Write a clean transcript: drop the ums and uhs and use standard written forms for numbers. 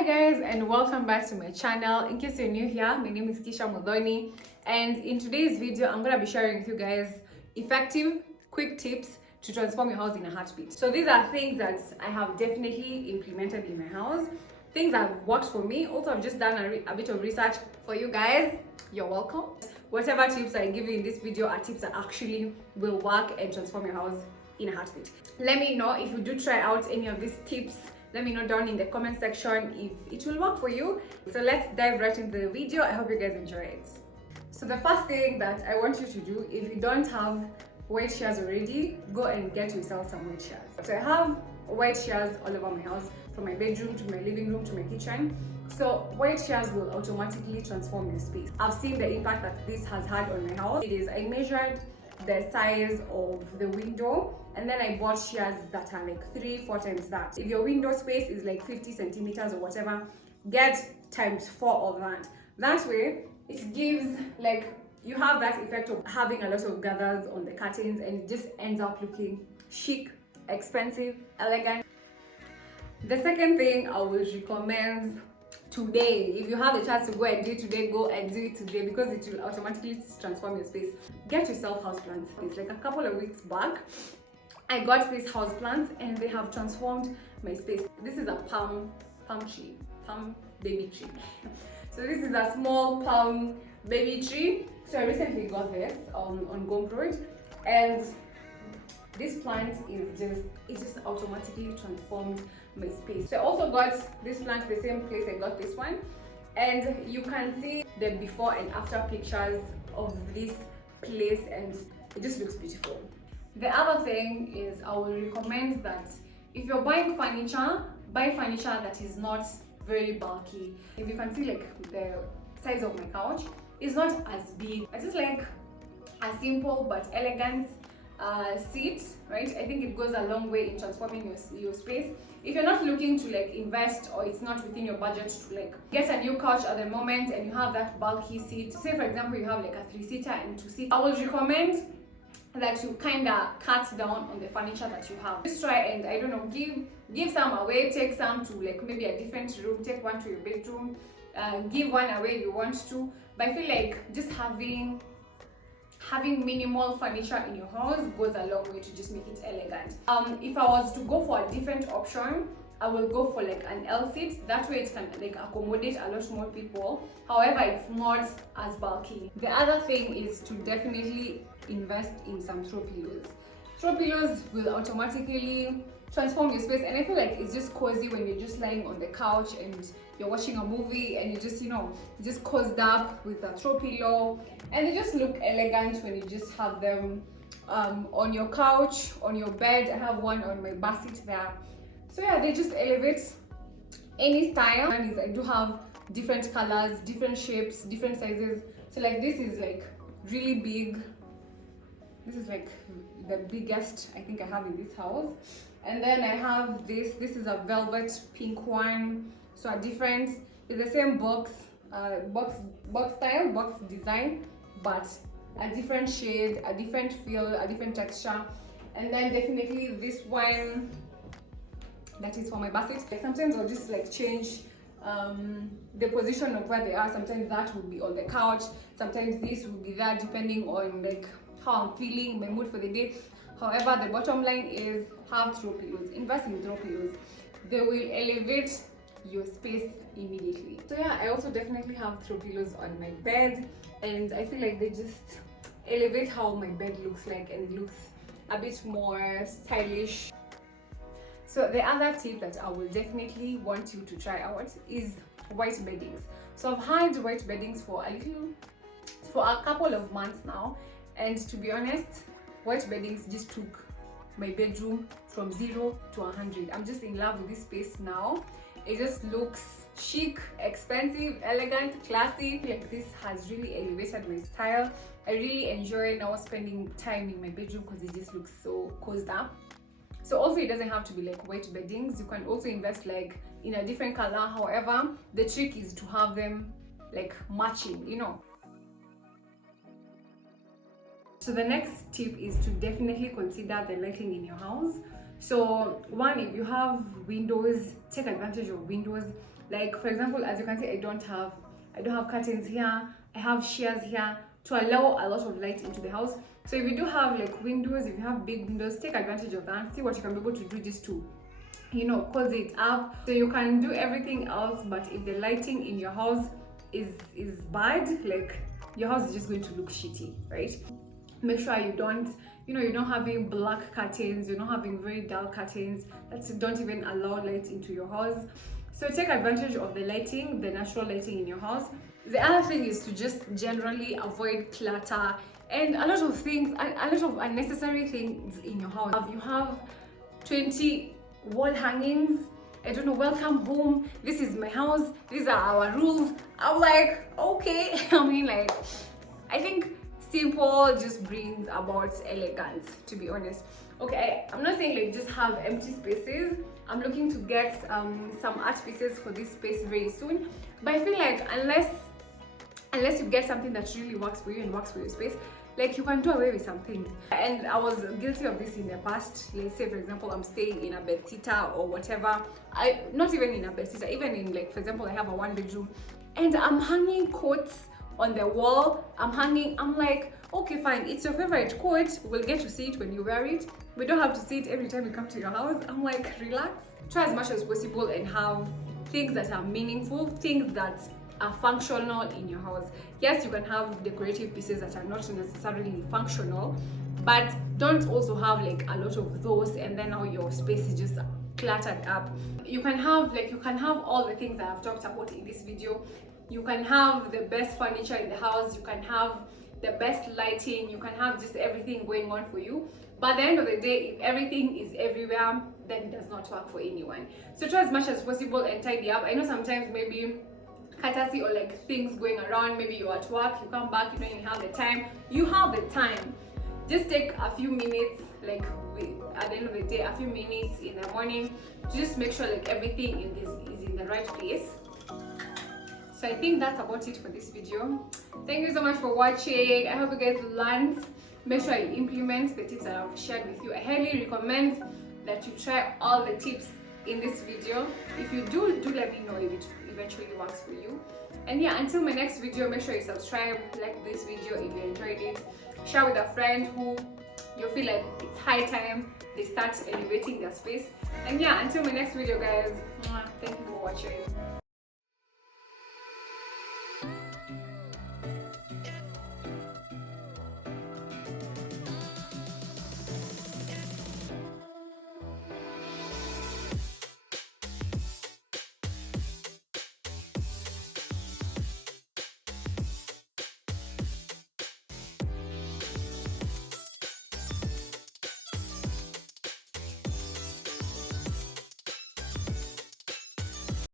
Hi guys, and welcome back to my channel. In case you're new here, my name is Kisha Modoni, and in today's video I'm going to be sharing with you guys effective quick tips to transform your house in a heartbeat. So these are things that I have definitely implemented in my house, things that have worked for me. Also, I've just done a bit of research for you guys. You're welcome. Whatever tips I give you in this video are tips that actually will work and transform your house in a heartbeat. Let me know if you do try out any of these tips. Let me know down in the comment section if it will work for you. So let's dive right into the video. I hope you guys enjoy it. So the first thing that I want you to do, if you don't have white chairs already, go and get yourself some white chairs. So I have white chairs all over my house, from my bedroom to my living room to my kitchen. So white chairs will automatically transform your space. I've seen the impact that this has had on my house. I measured the size of the window, and then I bought chairs that are like 3-4 times that. If your window space is like 50 centimeters or whatever, get times 4 of that. That way it gives, like, you have that effect of having a lot of gathers on the curtains, and it just ends up looking chic, expensive, elegant. The second thing I will recommend today, if you have the chance to go and do it today, go and do it today, because it will automatically transform your space. Get yourself houseplants. It's like a couple of weeks back I got these houseplants and they have transformed my space. This is a palm baby tree. So this is a small palm baby tree. So I recently got this on Gomroad, and this plant is just automatically transformed my space. So I also got this plant the same place I got this one, and you can see the before and after pictures of this place, and it just looks beautiful. The other thing is, I will recommend that if you're buying furniture, buy furniture that is not very bulky. If you can see, like, the size of my couch is not as big. I just like a simple but elegant seat, right? I think it goes a long way in transforming your space. If you're not looking to like invest, or it's not within your budget to like get a new couch at the moment, and you have that bulky seat, say for example you have like a 3-seater and 2-seater, I would recommend that you kind of cut down on the furniture that you have. Just try and, I don't know, give some away, take some to like maybe a different room, take one to your bedroom, give one away if you want to. But I feel like just having minimal furniture in your house goes a long way to just make it elegant. If I was to go for a different option, I will go for like an L seat. That way it can like accommodate a lot more people. However, it's not as bulky. The other thing is to definitely invest in some throw pillows. Throw pillows will automatically transform your space, and I feel like it's just cozy when you're just lying on the couch and you're watching a movie and you just, just cozied up with a throw pillow, and they just look elegant when you just have them on your couch, on your bed. I have one on my bathroom there. So yeah, they just elevate any style. And I do have different colors, different shapes, different sizes. So like this is like really big. This is like the biggest I think I have in this house. And then I have this is a velvet pink one. So a different, it's the same box style, box design, but a different shade, a different feel, a different texture. And then definitely this one, that is for my basket. Sometimes I'll just like change the position of where they are. Sometimes that will be on the couch, sometimes this will be there, depending on like how I'm feeling, my mood for the day. However, the bottom line is, have throw pillows. Invest in throw pillows. They will elevate your space immediately. So yeah, I also definitely have throw pillows on my bed, and I feel like they just elevate how my bed looks like, and it looks a bit more stylish. So the other tip that I will definitely want you to try out is white beddings. So I've had white beddings for a couple of months now, and to be honest, white beddings just took my bedroom from 0 to 100. I'm just in love with this space now. It just looks chic, expensive, elegant, classy. Like, this has really elevated my style. I really enjoy now spending time in my bedroom because it just looks so cozied up. So also, it doesn't have to be like white beddings. You can also invest like in a different color. However, the trick is to have them like matching, So the next tip is to definitely consider the lighting in your house. So one, if you have windows, take advantage of windows. Like for example, as you can see, I don't have curtains here. I have shears here to allow a lot of light into the house. So if you do have like windows, if you have big windows, take advantage of that. See what you can be able to do just to, you know, cozy it up. So you can do everything else, but if the lighting in your house is bad, like your house is just going to look shitty, right? Make sure you don't, you know, you're not having black curtains, you're not having very dull curtains that don't even allow light into your house. So take advantage of the lighting, the natural lighting in your house. The other thing is to just generally avoid clutter and a lot of things, a lot of unnecessary things in your house. You have 20 wall hangings. I don't know, welcome home, this is my house, these are our rules. I'm like, okay. I mean, like, I think simple just brings about elegance, to be honest. Okay, I'm not saying like just have empty spaces. I'm looking to get some art pieces for this space very soon, but I feel like unless you get something that really works for you and works for your space, like you can do away with something. And I was guilty of this in the past. Let's say for example, I'm staying in a bedsitter or whatever. I not even in a bedsitter, even in, like, for example, I have a 1-bedroom and I'm hanging coats on the wall. I'm like, okay, fine, it's your favorite coat, we'll get to see it when you wear it. We don't have to see it every time we come to your house. I'm like, relax. Try as much as possible and have things that are meaningful, things that are functional in your house. Yes, you can have decorative pieces that are not necessarily functional, but don't also have like a lot of those and then now your space is just cluttered up. You can have all the things that I've talked about in this video. You can have the best furniture in the house, you can have the best lighting, you can have just everything going on for you. But at the end of the day, if everything is everywhere, then it does not work for anyone. So try as much as possible and tidy up. I know sometimes maybe courtesy or like things going around, maybe you're at work, you come back, you don't even have the time. You have the time. Just take a few minutes, like at the end of the day, a few minutes in the morning to just make sure like everything is in the right place. So I think that's about it for this video. Thank you so much for watching. I hope you guys learned. Make sure you implement the tips that I've shared with you. I highly recommend that you try all the tips in this video. If you do let me know if it eventually works for you. And yeah, until my next video, make sure you subscribe, like this video if you enjoyed it, share with a friend who you feel like it's high time they start elevating their space. And yeah, until my next video guys, thank you for watching.